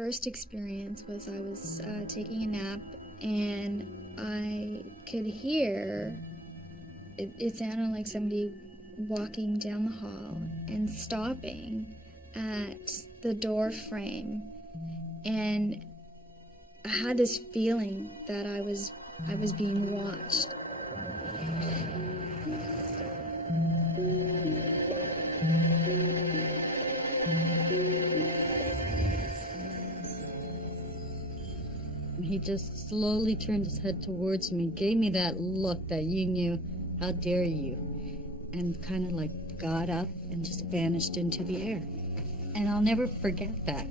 first experience was I was taking a nap, and I could hear, it sounded like somebody walking down the hall and stopping at the door frame, and I had this feeling that I was being watched. He just slowly turned his head towards me, gave me that look that you knew, how dare you, and kind of like got up and just vanished into the air. And I'll never forget that.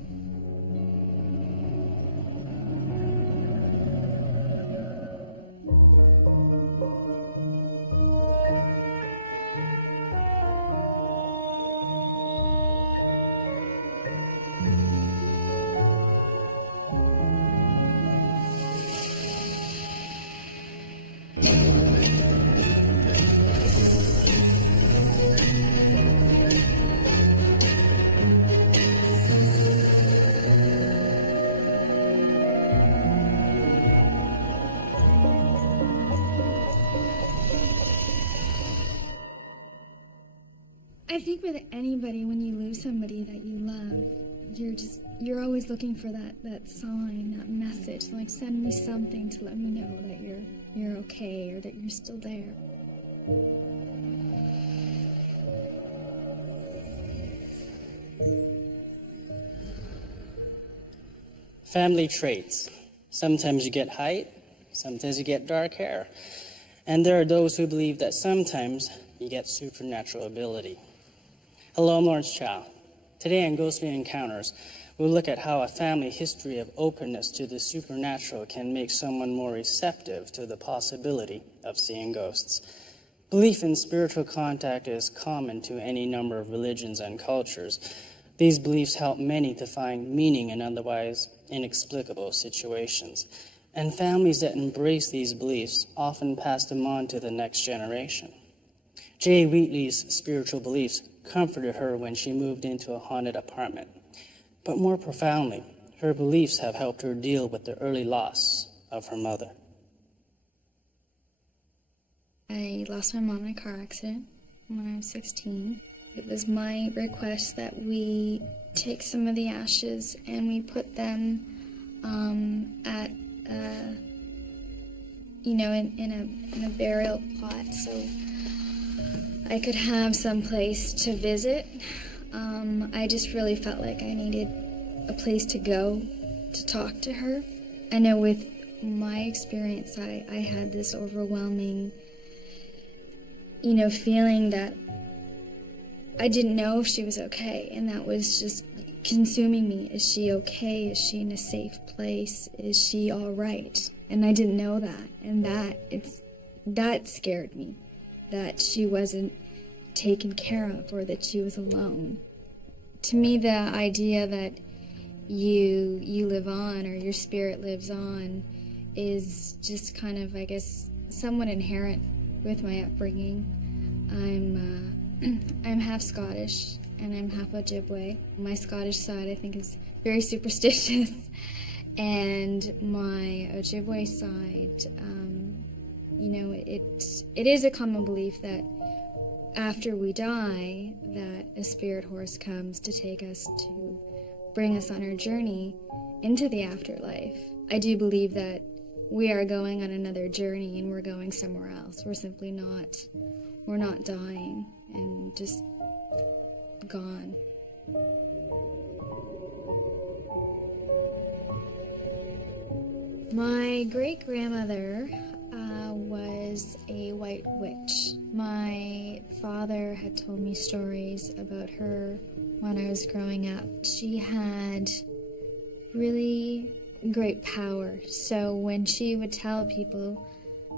I think with anybody, when you lose somebody that you love, you're always looking for that sign, that message, like send me something to let me know that you're okay or that you're still there. Family traits. Sometimes you get height, sometimes you get dark hair. And there are those who believe that sometimes you get supernatural ability. Hello, I'm Lawrence Chow. Today on Ghostly Encounters, we'll look at how a family history of openness to the supernatural can make someone more receptive to the possibility of seeing ghosts. Belief in spiritual contact is common to any number of religions and cultures. These beliefs help many to find meaning in otherwise inexplicable situations. And families that embrace these beliefs often pass them on to the next generation. Jay Wheatley's spiritual beliefs comforted her when she moved into a haunted apartment. But more profoundly, her beliefs have helped her deal with the early loss of her mother. I lost my mom in a car accident when I was 16. It was my request that we take some of the ashes and we put them at, in a burial plot, so I could have some place to visit. I just really felt like I needed a place to go to talk to her. I know with my experience, I had this overwhelming, feeling that I didn't know if she was okay, and that was just consuming me. Is she okay? Is she in a safe place? Is she all right? And I didn't know that, and that scared me, that she wasn't taken care of or that she was alone. To me, the idea that you live on or your spirit lives on is just kind of, I guess, somewhat inherent with my upbringing. I'm half Scottish and I'm half Ojibwe. My Scottish side, I think, is very superstitious, and my Ojibwe side, it is a common belief that after we die, that a spirit horse comes to take us, to bring us on our journey into the afterlife. I do believe that we are going on another journey and we're going somewhere else. We're not dying and just gone. My great-grandmother was a white witch. My father had told me stories about her when I was growing up. She had really great power, so when she would tell people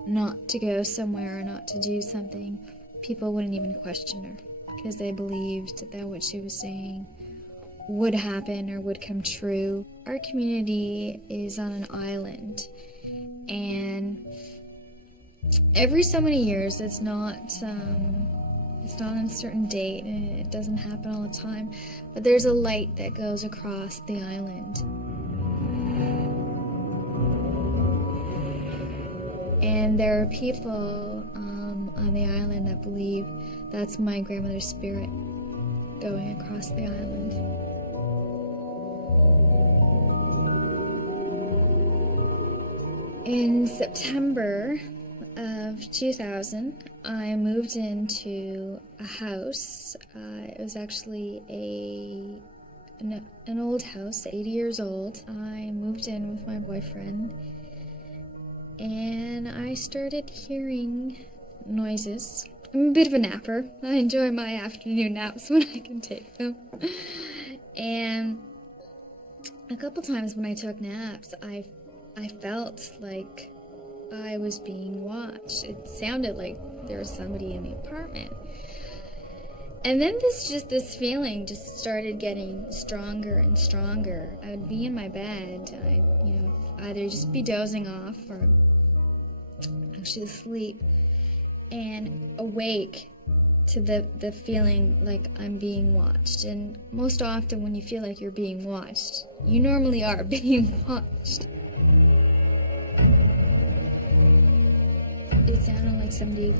not to go somewhere or not to do something, people wouldn't even question her because they believed that what she was saying would happen or would come true. Our community is on an island, and every so many years, it's not on a certain date, and it doesn't happen all the time, but there's a light that goes across the island, And there are people on the island that believe that's my grandmother's spirit going across the island. In September of 2000, I moved into a house. It was actually an old house, 80 years old. I moved in with my boyfriend, and I started hearing noises. I'm a bit of a napper. I enjoy my afternoon naps when I can take them. And a couple times when I took naps, I felt like I was being watched. It sounded like there was somebody in the apartment. And then this feeling just started getting stronger and stronger. I would be in my bed, I'd, either just be dozing off or actually asleep, and awake to the feeling like I'm being watched. And most often when you feel like you're being watched, you normally are being watched. It sounded like somebody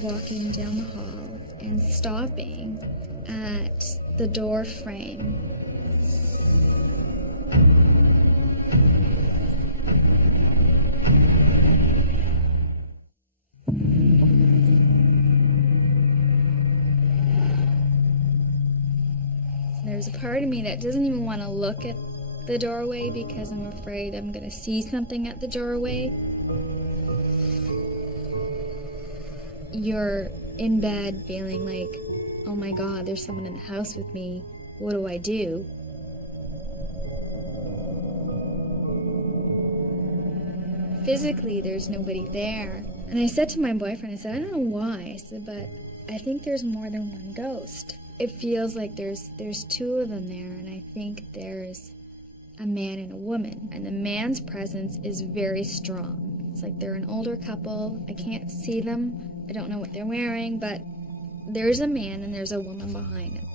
walking down the hall and stopping at the door frame. There's a part of me that doesn't even want to look at the doorway because I'm afraid I'm going to see something at the doorway. You're in bed feeling like, oh my God, there's someone in the house with me. What do I do? Physically, there's nobody there. And I said to my boyfriend, I said, I don't know why. I said, but I think there's more than one ghost. It feels like there's two of them there, and I think there's a man and a woman. And the man's presence is very strong. It's like they're an older couple. I can't see them. I don't know what they're wearing, but there's a man and there's a woman behind him.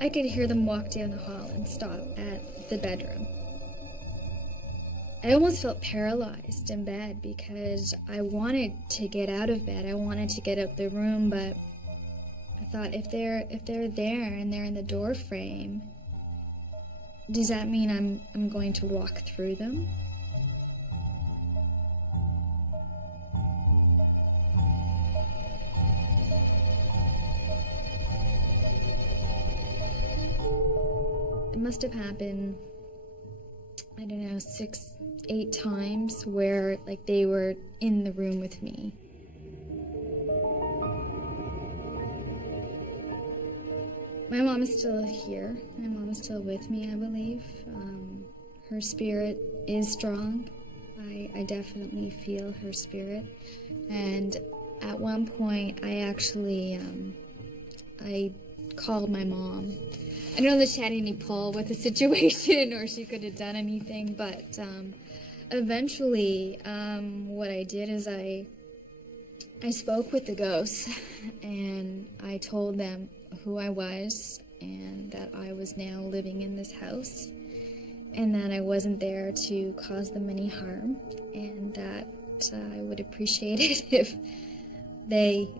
I could hear them walk down the hall and stop at the bedroom. I almost felt paralyzed in bed because I wanted to get out of bed. I wanted to get out the room, but I thought if they're there and they're in the door frame, does that mean I'm going to walk through them? It must have happened, I don't know, 6, 8 times where like they were in the room with me. My mom is still here. My mom is still with me, I believe. Her spirit is strong. I definitely feel her spirit. And at one point, I actually, I called my mom. I don't know that she had any pull with the situation or she could have done anything, but eventually what I did is I spoke with the ghosts and I told them who I was and that I was now living in this house and that I wasn't there to cause them any harm and that I would appreciate it if they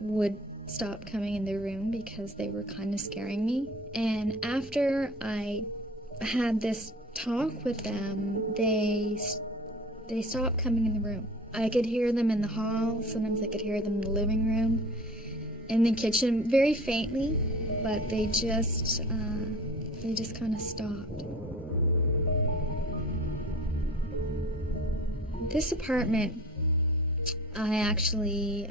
would stop coming in the room because they were kind of scaring me. And after I had this talk with them, they stopped coming in the room. I could hear them in the hall. Sometimes I could hear them in the living room, in the kitchen, very faintly, but they just kind of stopped. This apartment, I actually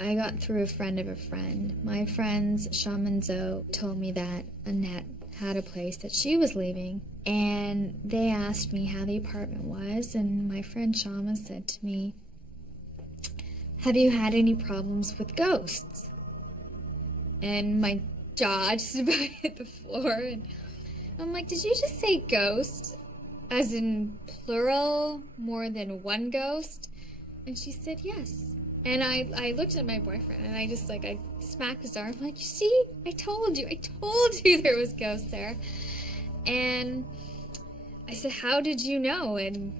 I got through a friend of a friend. My friends, Shaman Zoe, told me that Annette had a place that she was leaving, and they asked me how the apartment was, and my friend Shama said to me, have you had any problems with ghosts? And my jaw just about hit the floor, and I'm like, did you just say ghost? As in plural, more than one ghost? And she said yes. And I looked at my boyfriend and I smacked his arm like, you see, I told you there was ghosts there. And I said, how did you know? And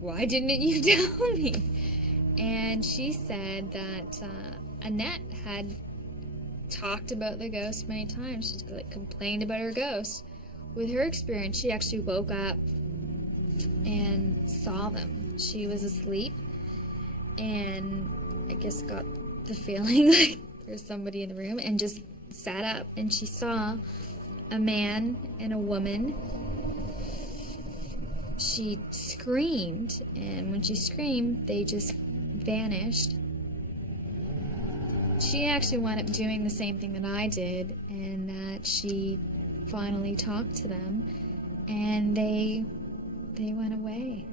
why didn't you tell me? And she said that Annette had talked about the ghost many times. She's like complained about her ghost. With her experience, she actually woke up and saw them. She was asleep and I guess got the feeling like there's somebody in the room and just sat up, and she saw a man and a woman. She screamed, and when she screamed, they just vanished. She actually wound up doing the same thing that I did, and that she finally talked to them, and they went away.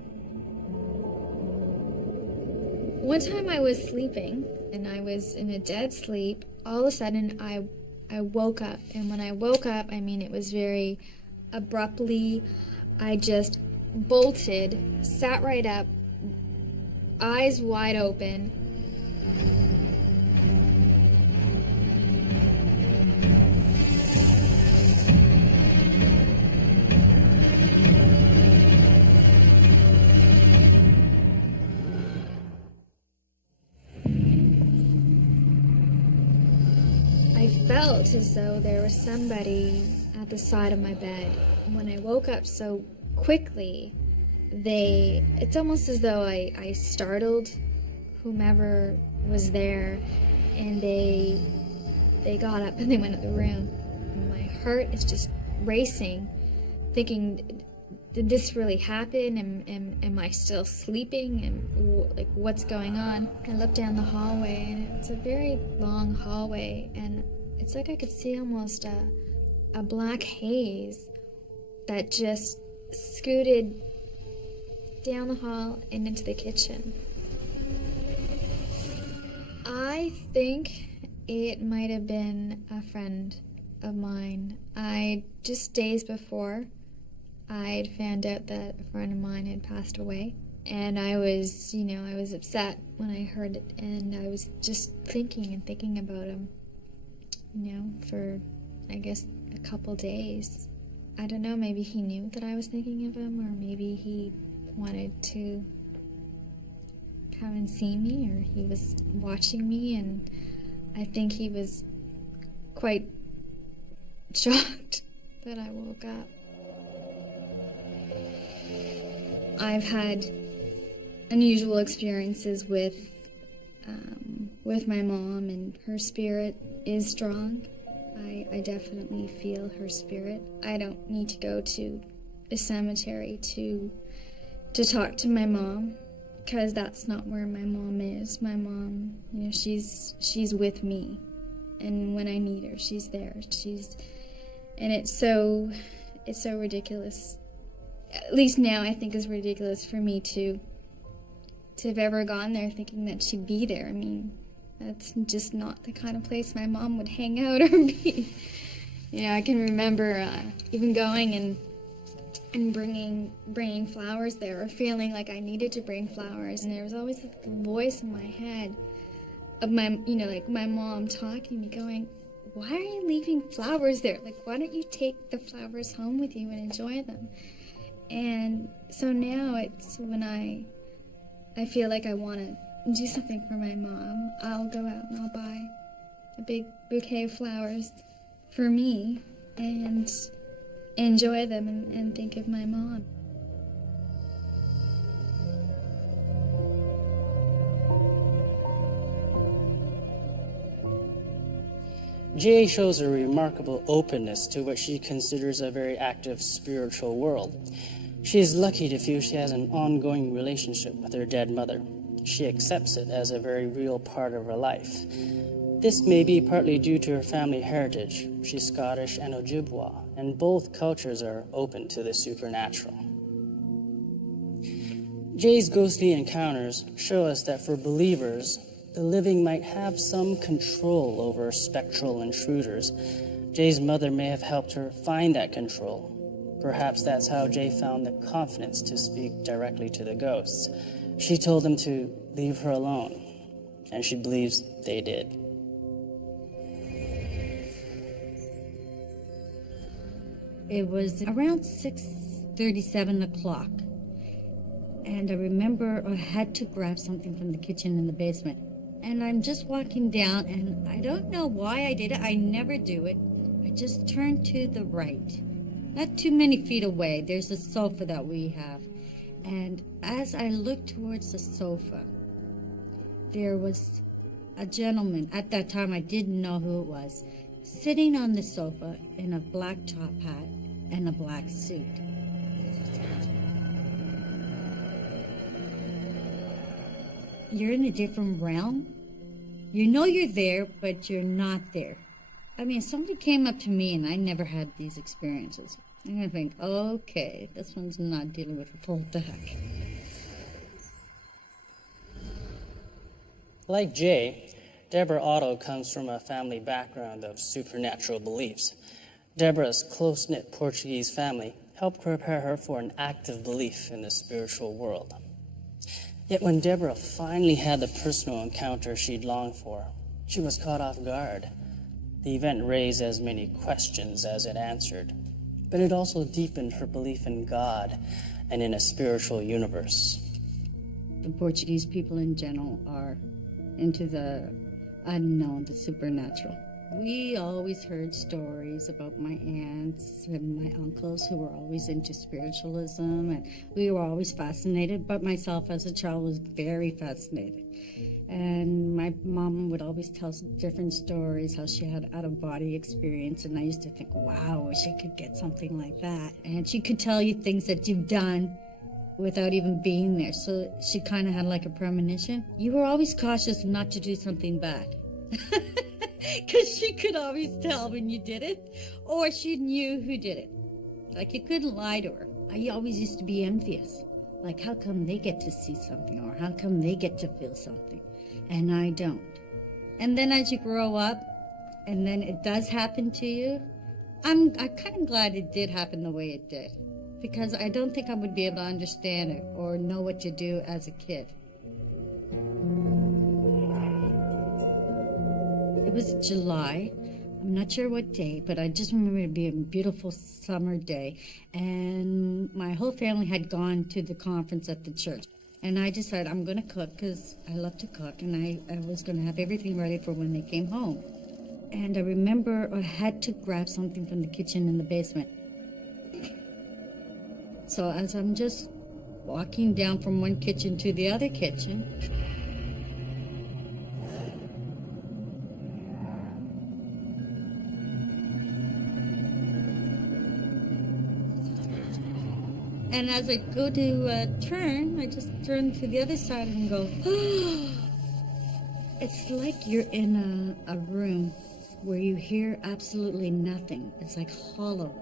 One time I was sleeping, and I was in a dead sleep. All of a sudden, I woke up, and when I woke up, I mean, it was very abruptly. I just bolted, sat right up, eyes wide open. I felt as though there was somebody at the side of my bed. When I woke up so quickly, it's almost as though I startled whomever was there, and they got up and they went out the room. And my heart is just racing, thinking, did this really happen? Am I still sleeping? And like, what's going on? I looked down the hallway, and it's a very long hallway, and it's like I could see almost a black haze that just scooted down the hall and into the kitchen. I think it might have been a friend of mine. Just days before, I'd found out that a friend of mine had passed away, and I was upset when I heard it, and I was just thinking about him, for, I guess, a couple days. I don't know, maybe he knew that I was thinking of him, or maybe he wanted to come and see me, or he was watching me, and I think he was quite shocked that I woke up. I've had unusual experiences with my mom, and her spirit is strong. I definitely feel her spirit. I don't need to go to a cemetery to talk to my mom, because that's not where my mom is. My mom, she's with me, and when I need her, she's there. And it's so ridiculous. At least now I think it's ridiculous for me to have ever gone there thinking that she'd be there. I mean, that's just not the kind of place my mom would hang out or be. I can remember even going and bringing flowers there, or feeling like I needed to bring flowers, and there was always this voice in my head of my mom talking to me, going, why are you leaving flowers there? Like, why don't you take the flowers home with you and enjoy them? And so now it's when I feel like I want to do something for my mom, I'll go out and I'll buy a big bouquet of flowers for me and enjoy them and think of my mom. Jay shows a remarkable openness to what she considers a very active spiritual world. She is lucky to feel she has an ongoing relationship with her dead mother. She accepts it as a very real part of her life. This may be partly due to her family heritage. She's Scottish and Ojibwa, and both cultures are open to the supernatural. Jay's ghostly encounters show us that for believers, the living might have some control over spectral intruders. Jay's mother may have helped her find that control. Perhaps that's how Jay found the confidence to speak directly to the ghosts. She told them to leave her alone, and she believes they did. It was around 6 37 o'clock. And I remember I had to grab something from the kitchen in the basement. And I'm just walking down, and I don't know why I did it. I never do it. I just turned to the right. Not too many feet away, there's a sofa that we have. And as I looked towards the sofa, there was a gentleman. At that time, I didn't know who it was, sitting on the sofa in a black top hat and a black suit. You're in a different realm. You know you're there, but you're not there. I mean, somebody came up to me, and I never had these experiences. I'm gonna think, okay, this one's not dealing with a full deck. Like Jay, Deborah Otto comes from a family background of supernatural beliefs. Deborah's close-knit Portuguese family helped prepare her for an active belief in the spiritual world. Yet when Deborah finally had the personal encounter she'd longed for, she was caught off guard. The event raised as many questions as it answered, but it also deepened her belief in God and in a spiritual universe. The Portuguese people in general are into the unknown, the supernatural. We always heard stories about my aunts and my uncles who were always into spiritualism, and we were always fascinated, but myself as a child was very fascinated. And my mom would always tell some different stories, how she had out-of-body experience, and I used to think, wow, I wish I could get something like that. And she could tell you things that you've done without even being there, so she kind of had like a premonition. You were always cautious not to do something bad. Because she could always tell when you did it, or she knew who did it. Like, you couldn't lie to her. I always used to be envious. Like, how come they get to see something, or how come they get to feel something, and I don't? And then as you grow up, and then it does happen to you, I'm kind of glad it did happen the way it did, because I don't think I would be able to understand it or know what to do as a kid. It was July. I'm not sure what day, but I just remember it being a beautiful summer day. And my whole family had gone to the conference at the church. And I decided I'm going to cook because I love to cook. And I was going to have everything ready for when they came home. And I remember I had to grab something from the kitchen in the basement. So as I'm just walking down from one kitchen to the other kitchen, and as I go to turn, I just turn to the other side and go, oh. It's like you're in a room where you hear absolutely nothing. It's like hollow.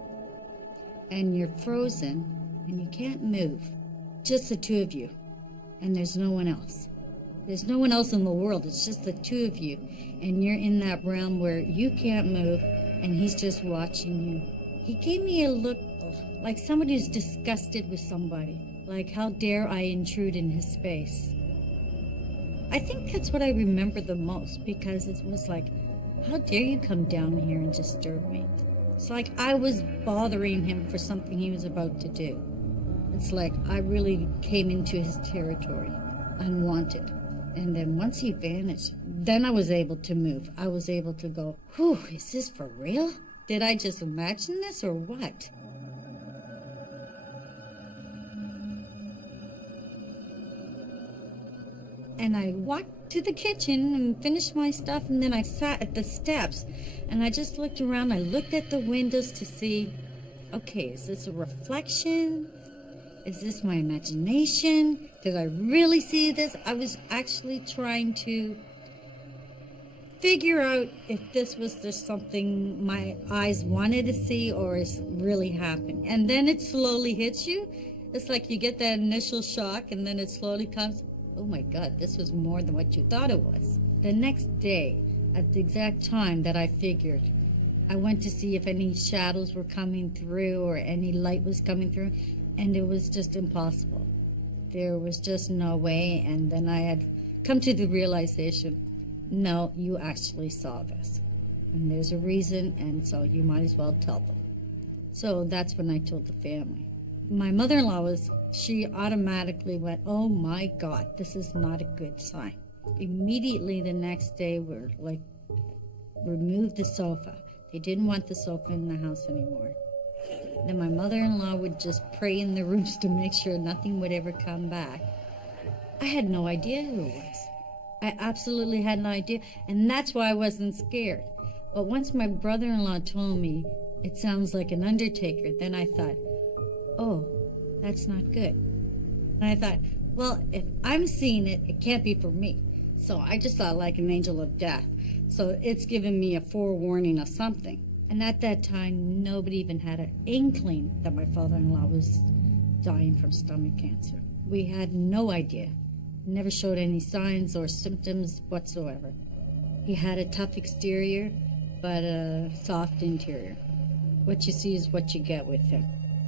And you're frozen, and you can't move. Just the two of you. And there's no one else. There's no one else in the world. It's just the two of you. And you're in that realm where you can't move, and he's just watching you. He gave me a look like somebody who's disgusted with somebody. Like, how dare I intrude in his space? I think that's what I remember the most, because it was like, how dare you come down here and disturb me? It's like I was bothering him for something he was about to do. It's like I really came into his territory, unwanted. And then once he vanished, then I was able to move. I was able to go, whew, is this for real? Did I just imagine this or what? And I walked to the kitchen and finished my stuff, and then I sat at the steps, and I just looked around. I looked at the windows to see, okay, is this a reflection? Is this my imagination? Did I really see this? I was actually trying to figure out if this was just something my eyes wanted to see or is really happening. And then it slowly hits you. It's like you get that initial shock, and then it slowly comes, oh my God, this was more than what you thought it was. The next day, at the exact time that I figured, I went to see if any shadows were coming through or any light was coming through, and it was just impossible. There was just no way, and then I had come to the realization, no, you actually saw this. And there's a reason, and so you might as well tell them. So that's when I told the family. My mother-in-law she automatically went, oh my God, this is not a good sign. Immediately the next day, we're like, remove the sofa. They didn't want the sofa in the house anymore. Then my mother-in-law would just pray in the rooms to make sure nothing would ever come back. I had no idea who it was. I absolutely had no idea, and that's why I wasn't scared. But once my brother-in-law told me it sounds like an undertaker, then I thought, oh, that's not good. And I thought, well, if I'm seeing it, it can't be for me. So I just thought like an angel of death. So it's given me a forewarning of something. And at that time, nobody even had an inkling that my father-in-law was dying from stomach cancer. We had no idea. Never showed any signs or symptoms whatsoever. He had a tough exterior, but a soft interior. What you see is what you get with him.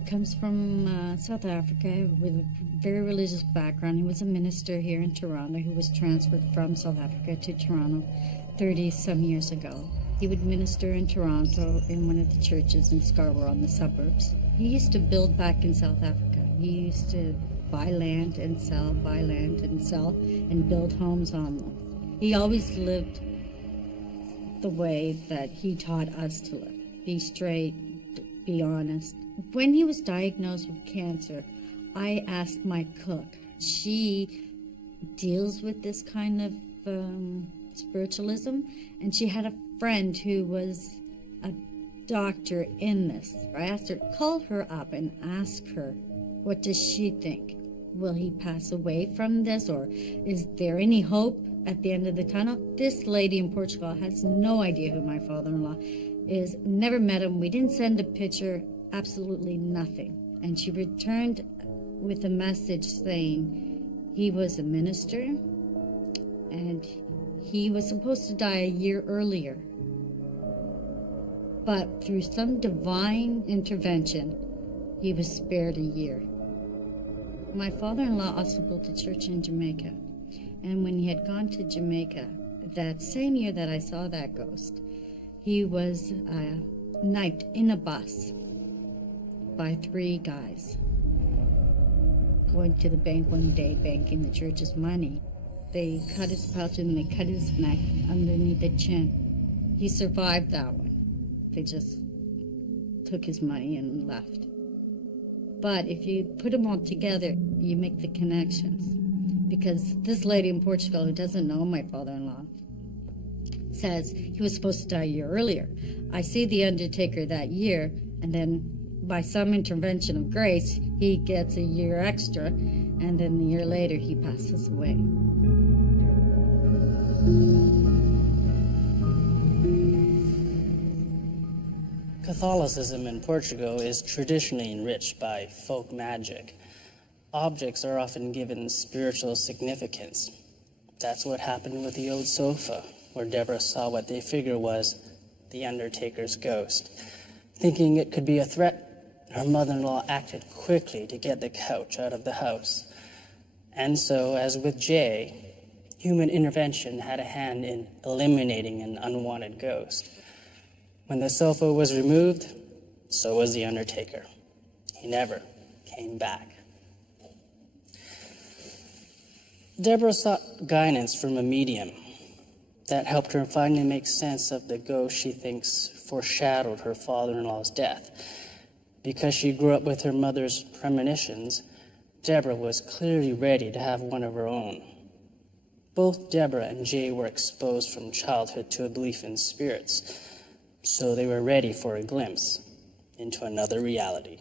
Comes from South Africa with a very religious background. He was a minister here in Toronto who was transferred from South Africa to Toronto 30-some years ago. He would minister in Toronto in one of the churches in Scarborough on the suburbs. He used to build back in South Africa. He used to buy land and sell, and build homes on them. He always lived the way that he taught us to live. Be straight, be honest. When he was diagnosed with cancer, I asked my cook. She deals with this kind of spiritualism, and she had a friend who was a doctor in this. I asked her, call her up and ask her, what does she think? Will he pass away from this, or is there any hope at the end of the tunnel? This lady in Portugal has no idea who my father-in-law is, never met him. We didn't send a picture, absolutely nothing. And she returned with a message saying he was a minister and he was supposed to die a year earlier. But through some divine intervention, he was spared a year. My father-in-law also built a church in Jamaica. And when he had gone to Jamaica, that same year that I saw that ghost, he was knifed in a bus by 3 guys. Going to the bank one day, banking the church's money. They cut his pouch and they cut his neck underneath the chin. He survived that one. They just took his money and left. But if you put them all together, you make the connections. Because this lady in Portugal who doesn't know my father-in-law says he was supposed to die a year earlier. I see the undertaker that year, and then by some intervention of grace, he gets a year extra, and then a year later he passes away. Catholicism in Portugal is traditionally enriched by folk magic. Objects are often given spiritual significance. That's what happened with the old sofa, where Deborah saw what they figure was the undertaker's ghost. Thinking it could be a threat, her mother-in-law acted quickly to get the couch out of the house. And so, as with Jay, human intervention had a hand in eliminating an unwanted ghost. When the sofa was removed, so was the undertaker. He never came back. Deborah sought guidance from a medium that helped her finally make sense of the ghost she thinks foreshadowed her father-in-law's death. Because she grew up with her mother's premonitions, Deborah was clearly ready to have one of her own. Both Deborah and Jay were exposed from childhood to a belief in spirits, so they were ready for a glimpse into another reality.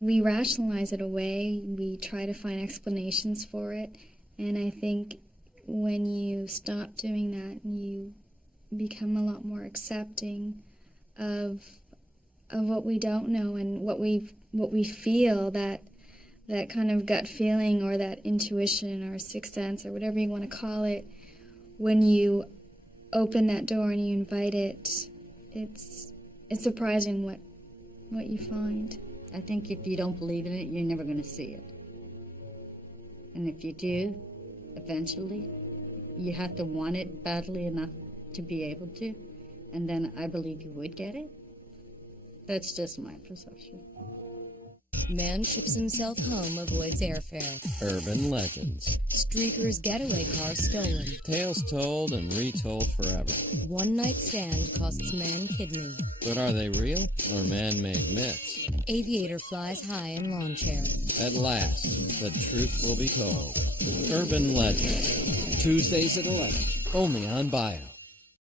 We rationalize it away, we try to find explanations for it, and I think when you stop doing that, you become a lot more accepting of what we don't know and what we feel, that kind of gut feeling or that intuition or sixth sense or whatever you want to call it. When you open that door and you invite it, it's surprising what you find. I think if you don't believe in it, you're never going to see it. And if you do, eventually, you have to want it badly enough to be able to, and then I believe you would get it. That's just my perception. Man ships himself home, avoids airfare. Urban legends. Streaker's getaway car stolen. Tales told and retold forever. One night stand costs man kidney. But are they real or man-made myths? Aviator flies high in lawn chair. At last, the truth will be told. Urban legends. Tuesdays at 11, only on Bio.